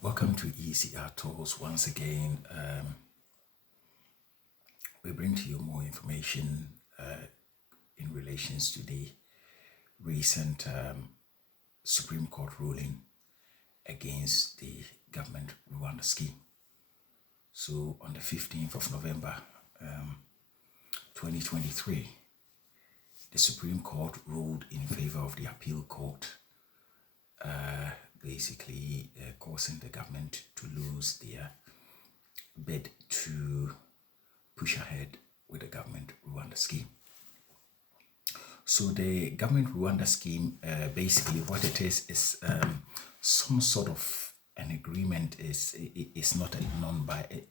Welcome to ECR Talks once again. We bring to you more information in relations to the recent Supreme Court ruling against the Government Rwanda Scheme. So on the 15th of November 2023, the Supreme Court ruled in favor of the appeal court, basically causing the government to lose their bid to push ahead with the Government Rwanda Scheme. So the Government Rwanda Scheme, basically what it is some sort of an agreement. It's not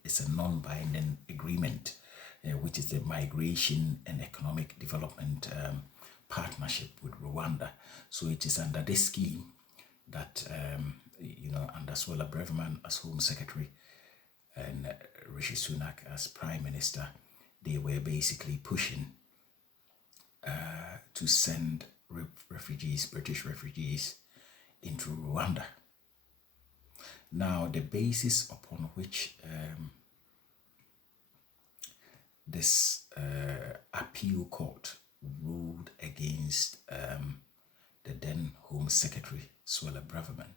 it's a non-binding agreement, which is the Migration and Economic Development Partnership with Rwanda. So it is under this scheme that, under Suella Braverman as Home Secretary and Rishi Sunak as Prime Minister, they were basically pushing to send British refugees into Rwanda. Now, the basis upon which this appeal court ruled against the then Home Secretary, Suella Braverman,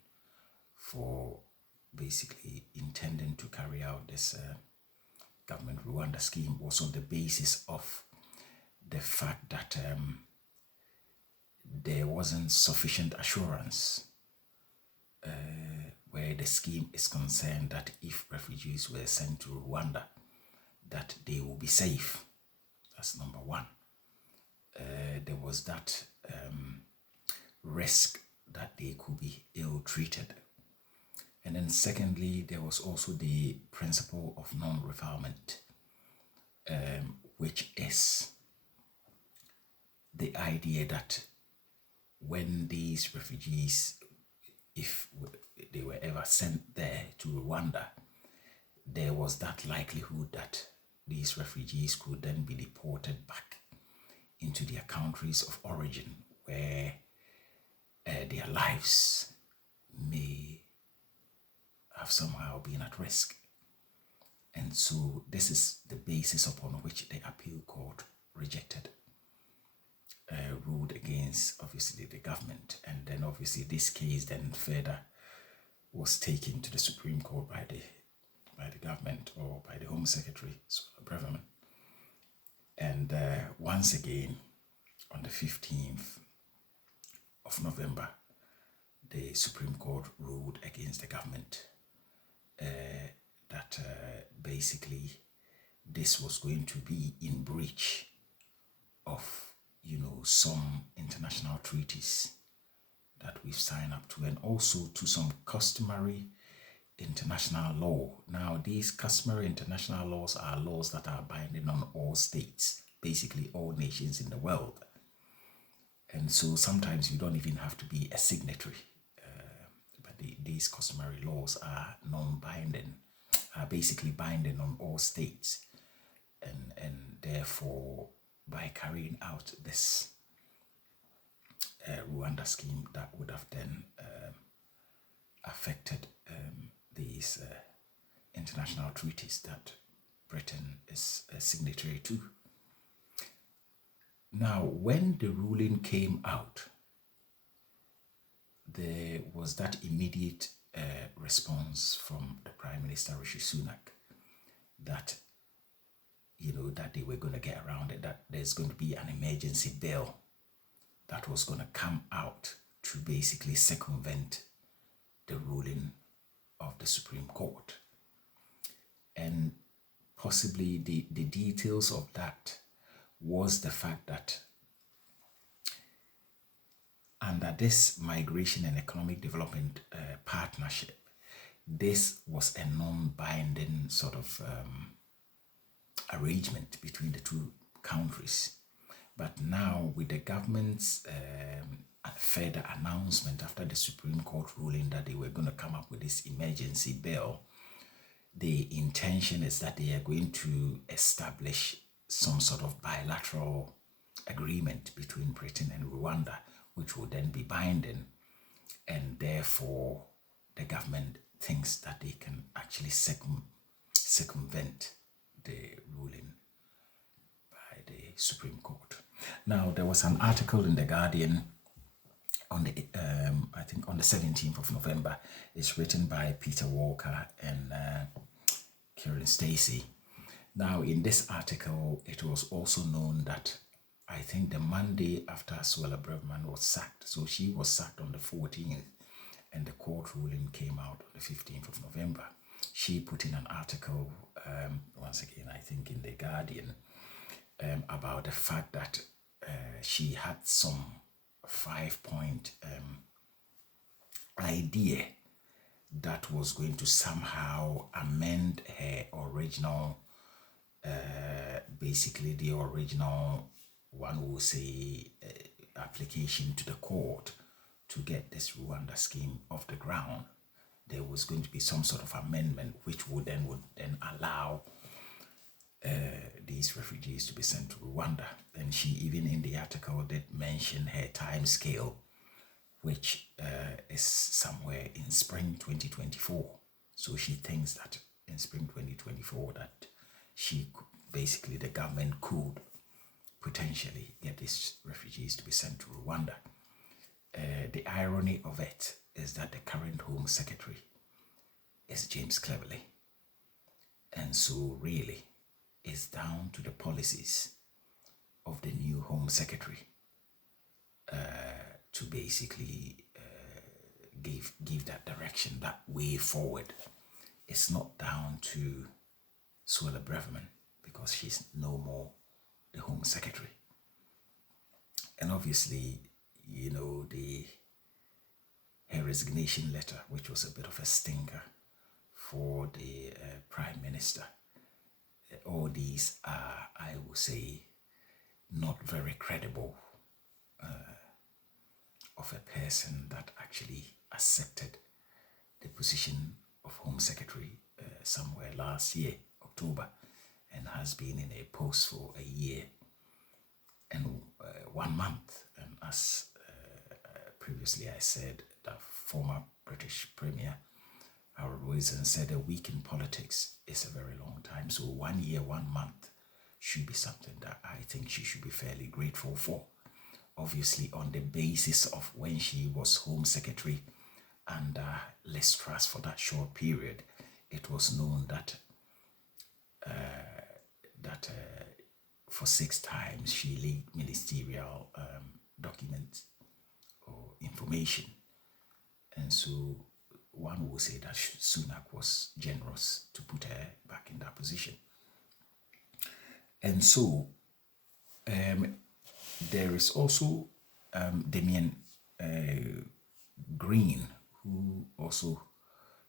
for basically intending to carry out this Government Rwanda Scheme was on the basis of the fact that there wasn't sufficient assurance where the scheme is concerned that if refugees were sent to Rwanda, that they will be safe. That's number one. There was that risk that they could be ill-treated. And then secondly, there was also the principle of non-refoulement, which is the idea that when these refugees, if they were ever sent there to Rwanda, there was that likelihood that these refugees could then be deported back into their countries of origin, where their lives may have somehow been at risk. And so this is the basis upon which the appeal court ruled against, obviously, the government. And then obviously this case then further was taken to the Supreme Court by the government, or by the Home Secretary, Braverman. And once again, on the 15th of November, the Supreme Court ruled against the government that basically this was going to be in breach of, some international treaties that we've signed up to, and also to some customary international law. Now, these customary international laws are laws that are binding on all states, basically all nations in the world. And so sometimes you don't even have to be a signatory. But these customary laws are non-binding, are basically binding on all states. And therefore, by carrying out this Rwanda scheme, that would have then affected these international treaties that Britain is a signatory to. Now, when the ruling came out, there was that immediate response from the Prime Minister, Rishi Sunak, that that they were going to get around it, that there's going to be an emergency bill that was going to come out to basically circumvent the ruling of the Supreme Court. And possibly the details of that was the fact that under this Migration and Economic Development Partnership, this was a non-binding sort of arrangement between the two countries. But now, with the government's further announcement after the Supreme Court ruling that they were going to come up with this emergency bill, the intention is that they are going to establish some sort of bilateral agreement between Britain and Rwanda, which will then be binding, and therefore the government thinks that they can actually circumvent the ruling by the Supreme Court. Now, there was an article in The Guardian on the, I think on the 17th of November. It's written by Peter Walker and Kieran Stacey. Now, in this article, it was also known that I think the Monday after Suella Braverman was sacked, so she was sacked on the 14th, and the court ruling came out on the 15th of November. She put in an article, once again, I think in The Guardian, about the fact that she had some 5-point idea that was going to somehow amend her original, basically the original, one will say, application to the court to get this Rwanda scheme off the ground. There was going to be some sort of amendment which would then allow these refugees to be sent to Rwanda. And she even in the article did mention her time scale, which is somewhere in spring 2024. So she thinks that in spring 2024 that basically the government could potentially get these refugees to be sent to Rwanda. The irony of it is that the current Home Secretary is James Cleverly. And so really it's down to the policies of the new Home Secretary to basically give that direction, that way forward. It's not down to Suella Braverman because she's no more the Home Secretary. And obviously, you know, her resignation letter, which was a bit of a stinker for the Prime Minister. All these are, I would say, not very credible of a person that actually accepted the position of Home Secretary somewhere last year, October, and has been in a post for a year and 1 month. And as previously I said, the former British Premier Harold Wilson said a week in politics is a very long time. So 1 year, 1 month should be something that I think she should be fairly grateful for. Obviously, on the basis of when she was Home Secretary under Liz Truss for that short period, it was known that for 6 times she leaked ministerial documents or information. And so one will say that Sunak was generous to put her back in that position. And so there is also Damien Green, who also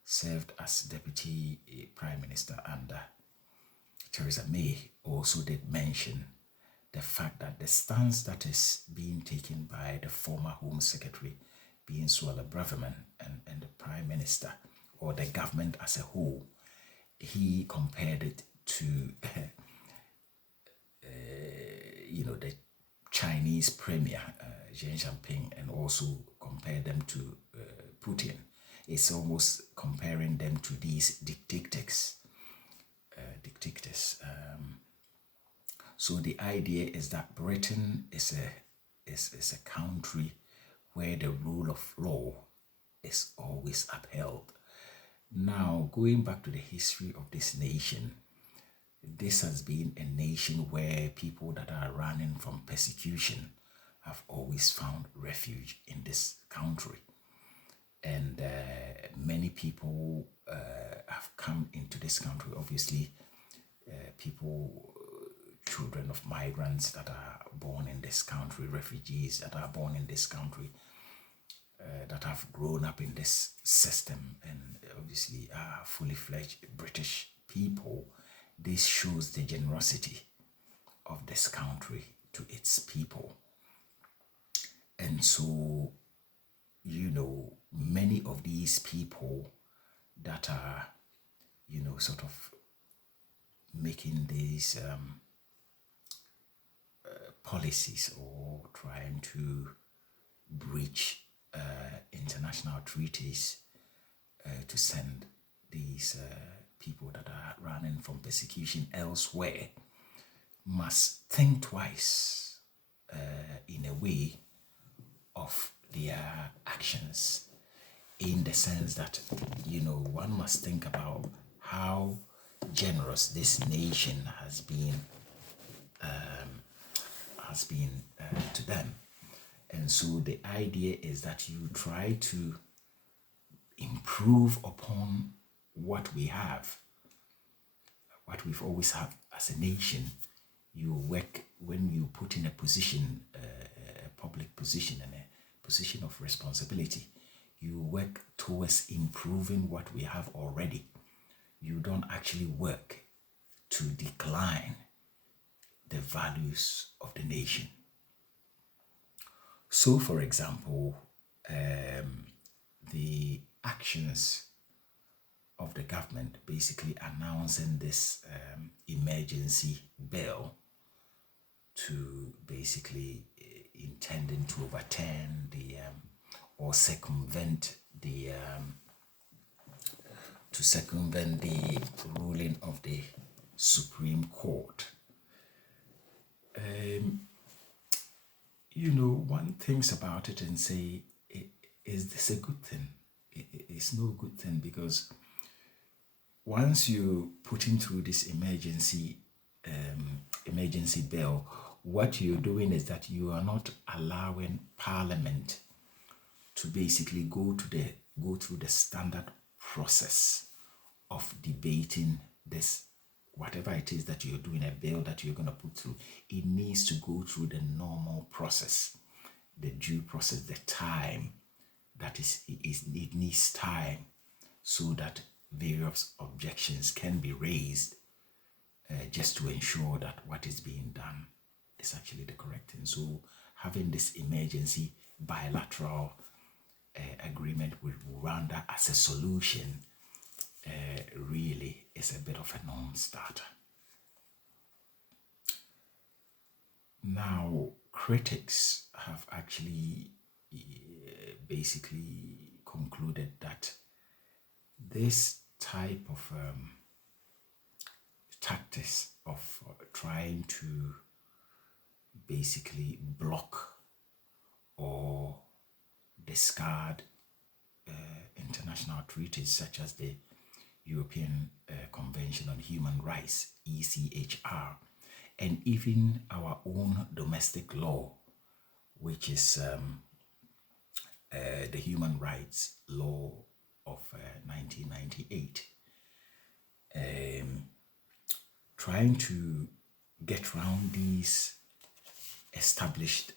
served as Deputy Prime Minister under Theresa May, also did mention the fact that the stance that is being taken by the former Home Secretary, being Suella Braverman, and the Prime Minister, or the government as a whole, he compared it to, the Chinese Premier, Xi Jinping, and also compared them to Putin. It's almost comparing them to these dictators. So the idea is that Britain is a country where the rule of law is always upheld. Now, going back to the history of this nation, this has been a nation where people that are running from persecution have always found refuge in this country. And many people have come into this country. Obviously, children of migrants that are born in this country, refugees that are born in this country, that have grown up in this system and obviously are fully fledged British people. This shows the generosity of this country to its people. And so, many of these people that are, sort of making these policies or trying to breach international treaties to send these people that are running from persecution elsewhere must think twice in a way of their actions, in the sense that, one must think about how generous this nation has been to them. And so the idea is that you try to improve upon what we have, what we've always had as a nation. You work, when you put in a position, a public position and a position of responsibility, you work towards improving what we have already. You don't actually work to decline the values of the nation. So, for example, the actions of the government basically announcing this emergency bill to basically intending to overturn the or circumvent the ruling of the Supreme Court. One thinks about it and say, is this a good thing? It's no good thing, because once you put through this emergency bill, what you're doing is that you are not allowing Parliament to basically go through the standard process of debating this, whatever it is that you're doing, a bill that you're going to put through. It needs to go through the normal process, the due process, the time that it needs time, so that various objections can be raised, just to ensure that what is being done is actually the correct thing. So having this emergency bilateral agreement with Rwanda as a solution really is a bit of a non-starter. Now, critics have actually basically concluded that this type of tactics of trying to basically block or discard international treaties such as the European Convention on Human Rights, ECHR, and even our own domestic law, which is the Human Rights Law of 1998, trying to get around these established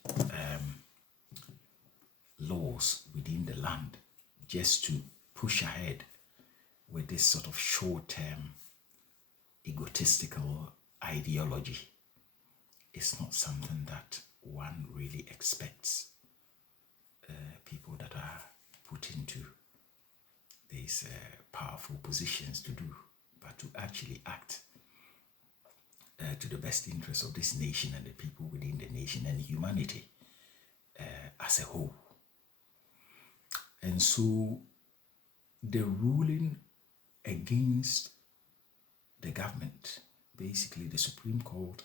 laws within the land, just to push ahead with this sort of short-term egotistical ideology, is not something that one really expects people that are put into these powerful positions to do, but to actually act to the best interest of this nation and the people within the nation and humanity as a whole. And so the ruling against the government, basically the Supreme Court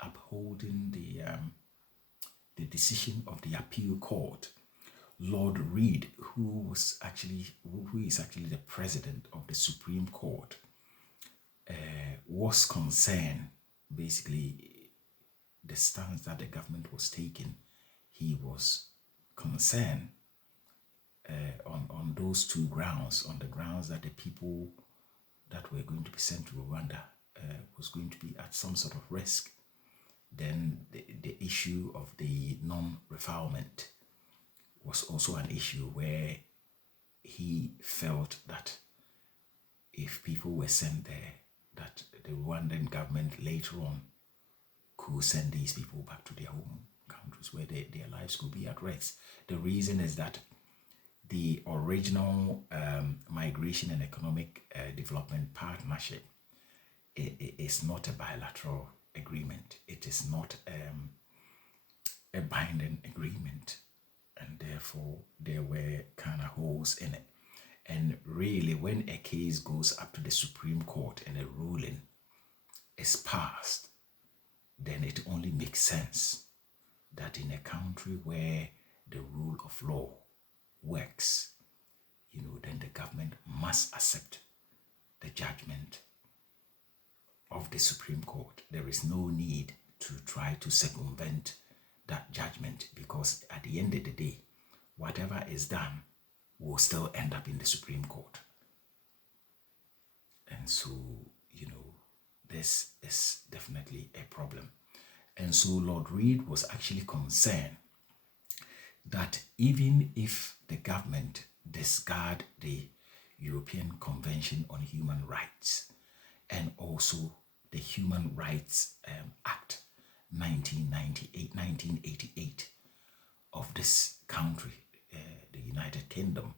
upholding the decision of the appeal court, Lord Reed, who is actually the president of the Supreme Court, was concerned, basically the stance that the government was taking. He was concerned on those two grounds, on the grounds that the people that were going to be sent to Rwanda was going to be at some sort of risk. Then the issue of the non-refoulement was also an issue where he felt that if people were sent there, that the Rwandan government later on could send these people back to their home countries where their lives could be at risk. The reason is that the original Migration and Economic Development Partnership is not a bilateral agreement. It is not a binding agreement, and therefore there were kind of holes in it. And really, when a case goes up to the Supreme Court and a ruling is passed, then it only makes sense that in a country where the rule of law works, then the government must accept the judgment of the Supreme Court. There is no need to try to circumvent that judgment, because at the end of the day, whatever is done will still end up in the Supreme Court. And so, this is definitely a problem. And so Lord Reid was actually concerned that even if the government discard the European Convention on Human Rights and also the Human Rights Act 1988 of this country, the United Kingdom,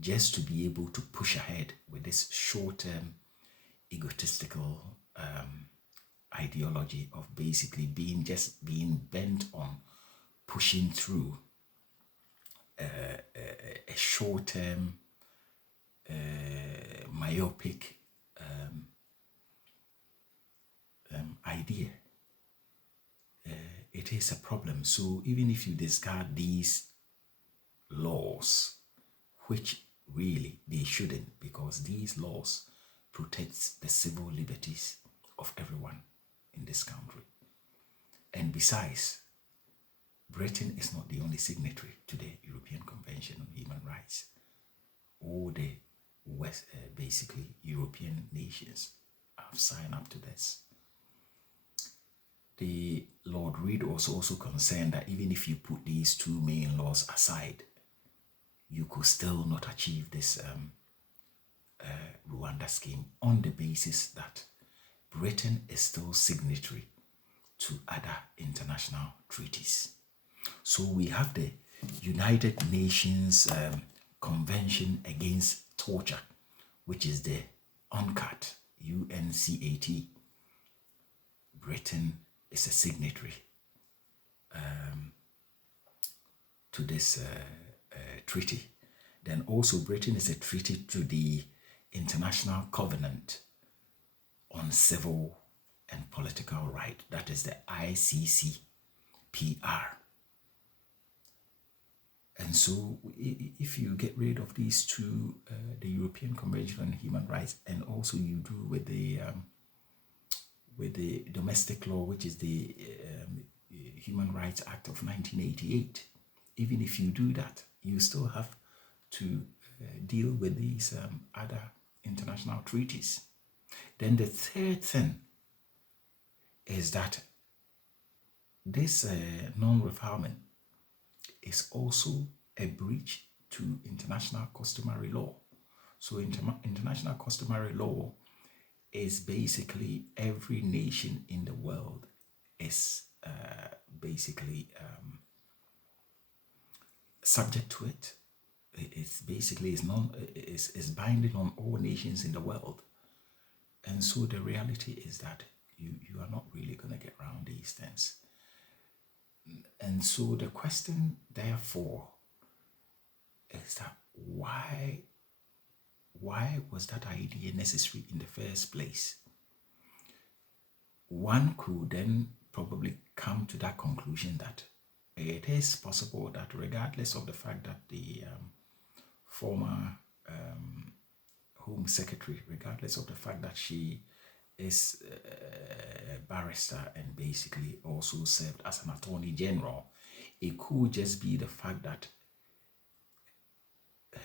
just to be able to push ahead with this short-term egotistical ideology of basically being bent on pushing through a short-term myopic idea. It is a problem. So even if you discard these laws, which really they shouldn't, because these laws protects the civil liberties of everyone in this country. And besides, Britain is not the only signatory to the European Convention on Human Rights. All the West, basically European nations have signed up to this. The Lord Reid was also concerned that even if you put these two main laws aside, you could still not achieve this Rwanda scheme on the basis that Britain is still signatory to other international treaties. So we have the United Nations Convention Against Torture, which is the UNCAT, UNCAT. Britain is a signatory to this treaty. Then also Britain is a treaty to the International Covenant on Civil and Political Right, that is the ICCPR. And so if you get rid of these two, the European Convention on Human Rights, and also you do with the domestic law, which is the Human Rights Act of 1988, even if you do that, you still have to deal with these other international treaties. Then the third thing is that this non-refoulement is also a breach to international customary law. So international customary law is basically every nation in the world is basically subject to it. It's basically is binding on all nations in the world. And so the reality is that you are not really going to get around these things. And so the question, therefore, is that why was that idea necessary in the first place? One could then probably come to that conclusion that it is possible that regardless of the fact that the former Home Secretary, regardless of the fact that she is a barrister and basically also served as an Attorney General, it could just be the fact that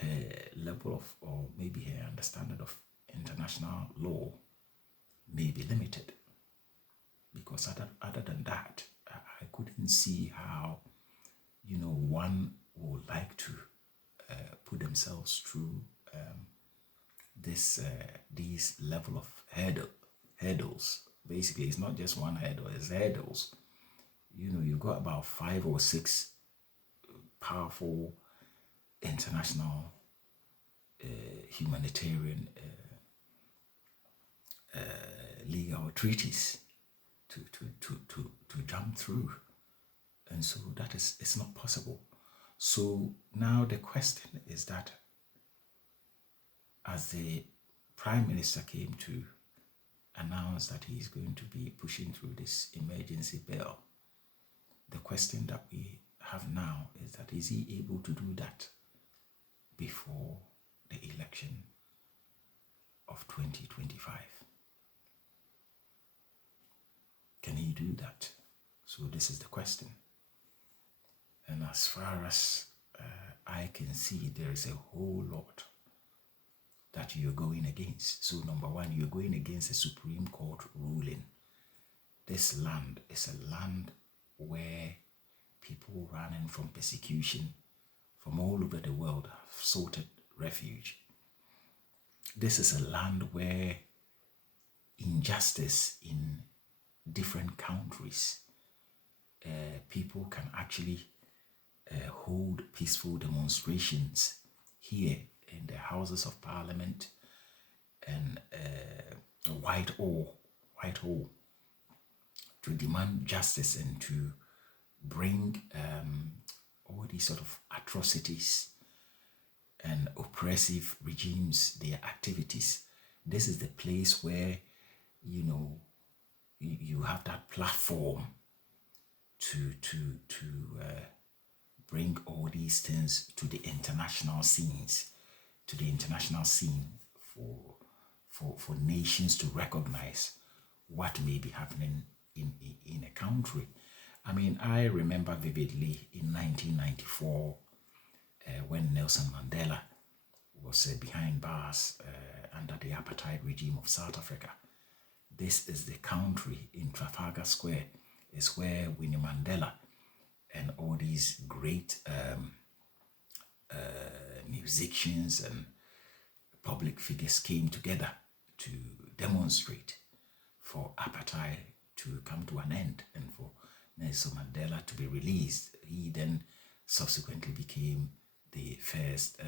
her level of, or maybe her understanding of international law may be limited. Because other than that, I couldn't see how, one would like to put themselves through these level of hurdles. Basically, it's not just one hurdle, it's hurdles. You've got about 5 or 6 powerful international humanitarian legal treaties to jump through. And so it's not possible. So now the question is that as the Prime Minister came to announce that he's going to be pushing through this emergency bill, the question that we have now is that is he able to do that before the election of 2025? Can he do that? So this is the question. And as far as I can see, there is a whole lot that you're going against. So number one, you're going against a Supreme Court ruling. This land is a land where people running from persecution from all over the world have sought refuge. This is a land where injustice in different countries, people can actually hold peaceful demonstrations here in the Houses of Parliament and Whitehall to demand justice and to bring all these sort of atrocities and oppressive regimes, their activities. This is the place where, you have that platform to bring all these things to the international scene for nations to recognize what may be happening in a country. I mean, I remember vividly in 1994 when Nelson Mandela was behind bars under the apartheid regime of South Africa. This is the country in Trafalgar Square is where Winnie Mandela and all these great musicians and public figures came together to demonstrate for apartheid to come to an end and for Nelson Mandela to be released. He then subsequently became the first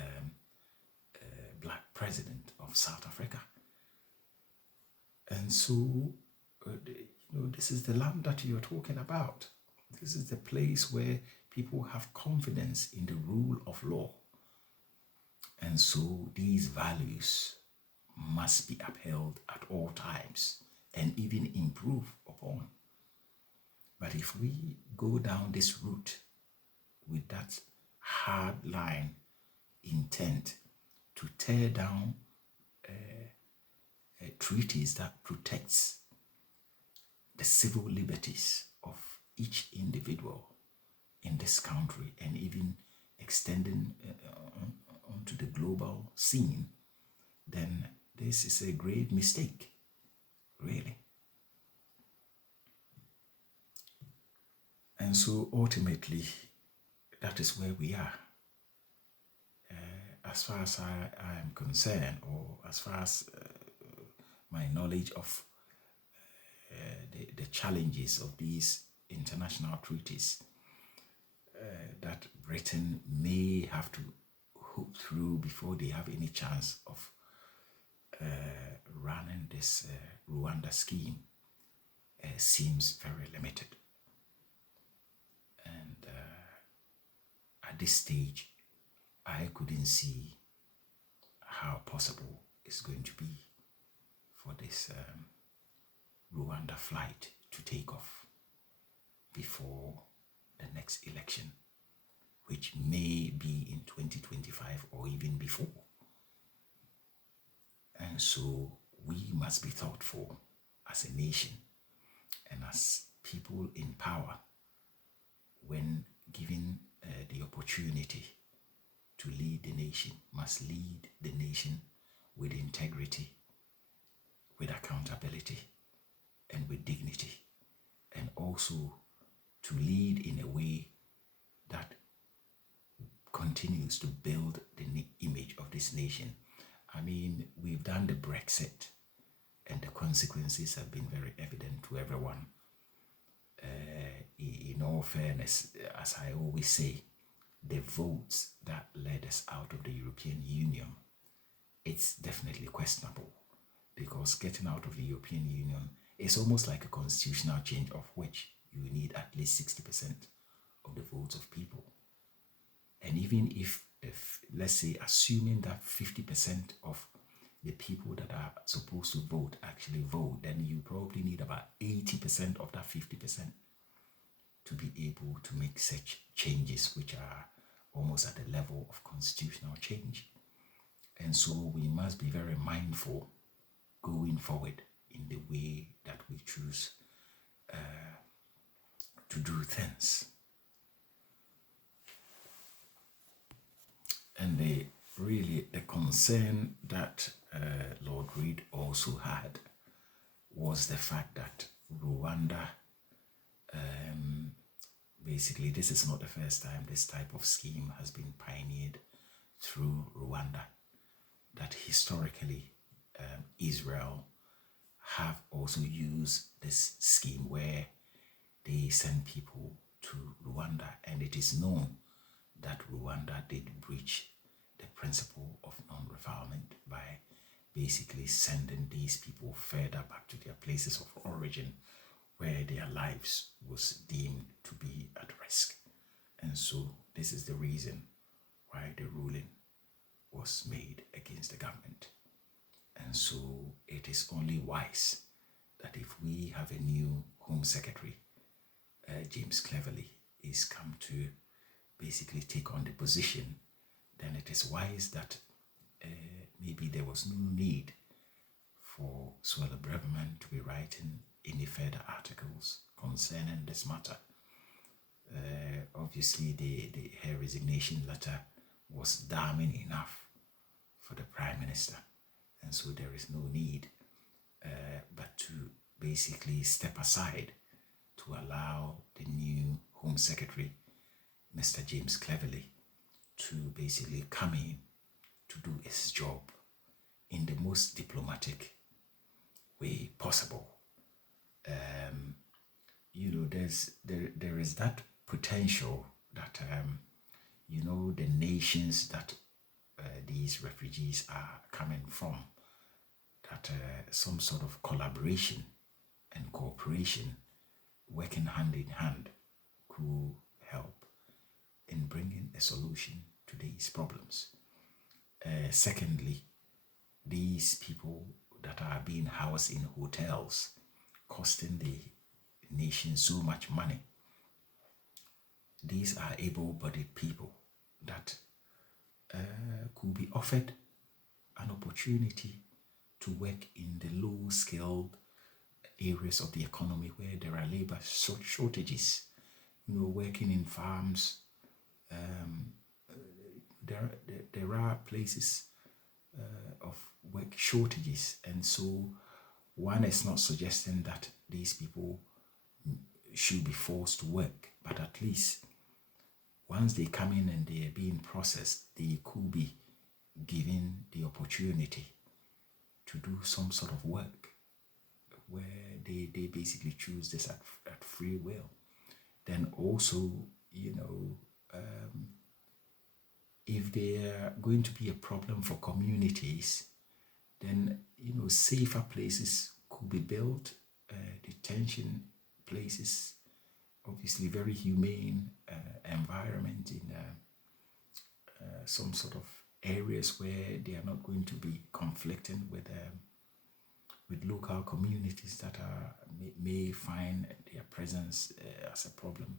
black president of South Africa. And so, this is the land that you're talking about. This is the place where people have confidence in the rule of law. And so these values must be upheld at all times and even improved upon. But if we go down this route with that hard line intent to tear down treaties that protects the civil liberties of each individual in this country and even extending onto the global scene, then this is a grave mistake, really. And so ultimately, that is where we are. As far as I am concerned, or as far as my knowledge of the challenges of these international treaties that Britain may have to hope through before they have any chance of running this Rwanda scheme seems very limited. And at this stage, I couldn't see how possible it's going to be for this Rwanda flight to take off before the next election, which may be in 2025 or even before. And so we must be thoughtful as a nation and as people in power when given the opportunity to lead the nation, must lead the nation with integrity, with accountability, and with dignity, and also to lead in a way that continues to build the image of this nation. I mean, we've done the Brexit, and the consequences have been very evident to everyone. In all fairness, as I always say, the votes that led us out of the European Union, it's definitely questionable, because getting out of the European Union is almost like a constitutional change of which you need at least 60% of the votes of people. And even if let's say, assuming that 50% of the people that are supposed to vote actually vote, then you probably need about 80% of that 50% to be able to make such changes, which are almost at the level of constitutional change. And so we must be very mindful going forward in the way that we choose to do things. And the concern that Lord Reid also had was the fact that Rwanda, basically this is not the first time this type of scheme has been pioneered through Rwanda, that historically Israel have also used this scheme where they send people to Rwanda, and it is known that Rwanda did breach the principle of non-refoulement by basically sending these people further back to their places of origin where their lives was deemed to be at risk. And so this is the reason why the ruling was made against the government. And so it is only wise that if we have a new Home Secretary, James Cleverly, is come to basically take on the position, then it is wise that maybe there was no need for Suella Braverman to be writing any further articles concerning this matter. Obviously, her resignation letter was damning enough for the Prime Minister, and so there is no need but to basically step aside to allow the new Home Secretary, Mr. James Cleverly, to basically come in to do his job in the most diplomatic way possible. There is that potential that the nations that these refugees are coming from, that some sort of collaboration and cooperation, working hand in hand, could help in bringing a solution to these problems. Secondly, these people that are being housed in hotels, costing the nation so much money, these are able-bodied people that could be offered an opportunity to work in the low-skilled areas of the economy where there are labor shortages, working in farms. There are places of work shortages, and so one is not suggesting that these people should be forced to work, but at least once they come in and they are being processed, they could be given the opportunity to do some sort of work where they basically choose this at free will. Then also, if they are going to be a problem for communities, then, safer places could be built, detention places, obviously very humane environment in some sort of areas where they are not going to be conflicting with local communities that may find their presence as a problem.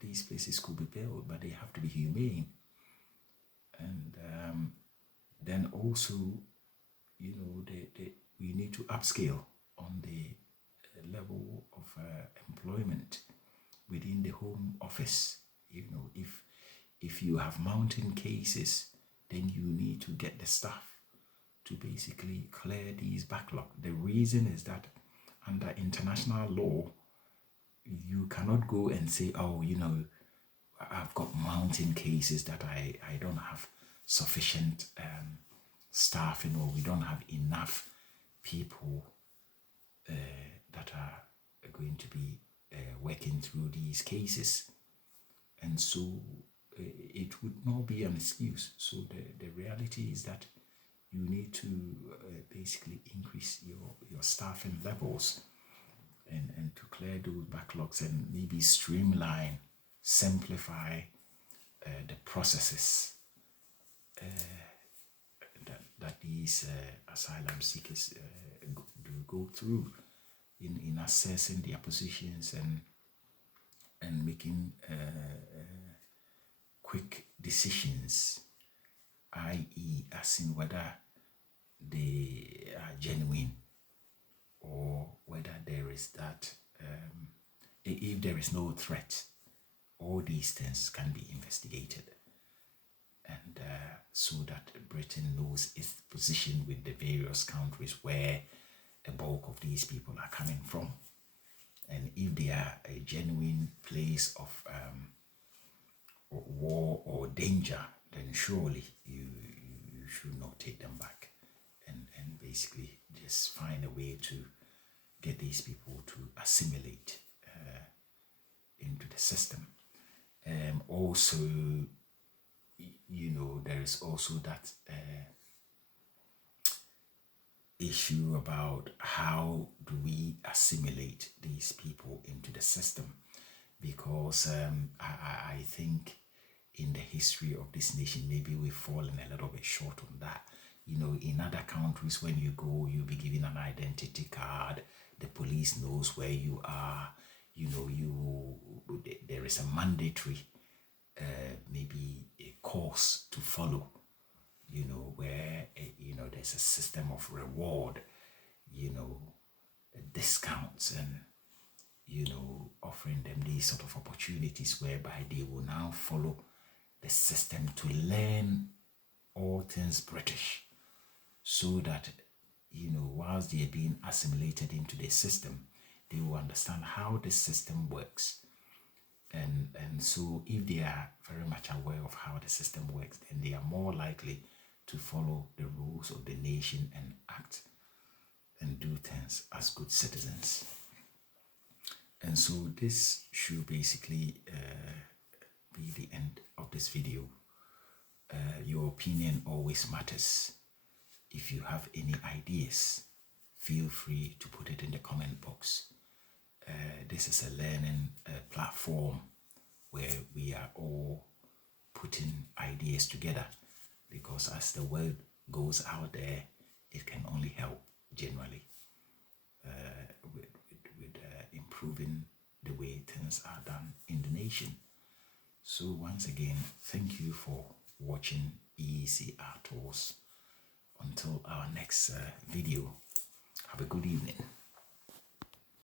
These places could be built, but they have to be humane. And then also, we need to upscale on the level of employment within the Home Office. If you have mounting cases, then you need to get the staff to basically clear these backlog. The reason is that under international law, you cannot go and say, I've got mounting cases that I don't have sufficient staffing, or we don't have enough people that are going to be working through these cases. And so it would not be an excuse. So the reality is that you need to basically increase your staffing levels and to clear those backlogs and maybe streamline, simplify the processes these asylum seekers do go through in assessing their positions and making quick decisions, i.e., as in whether they are genuine or whether there is that, if there is no threat, all these things can be investigated. And so that Britain knows its position with the various countries where a bulk of these people are coming from. And if they are a genuine place of war or danger, then surely you should not take them back and basically just find a way to get these people to assimilate into the system. Also, there is also that issue about how do we assimilate these people into the system, because I think in the history of this nation, maybe we've fallen a little bit short on that. In other countries, when you go, you'll be given an identity card. The police knows where you are. There is a mandatory, maybe a course to follow. Where there's a system of reward, discounts, and offering them these sort of opportunities whereby they will now follow the system to learn all things British, so that whilst they are being assimilated into the system, they will understand how the system works. And so if they are very much aware of how the system works, then they are more likely to follow the rules of the nation and act and do things as good citizens. And so this should basically be the end of this video. Your opinion always matters. If you have any ideas, feel free to put it in the comment box. This is a learning platform where we are all putting ideas together, because as the word goes out there, it can only help generally with improving the way things are done in the nation. So once again, thank you for watching ECHR Tours. Until our next video, have a good evening.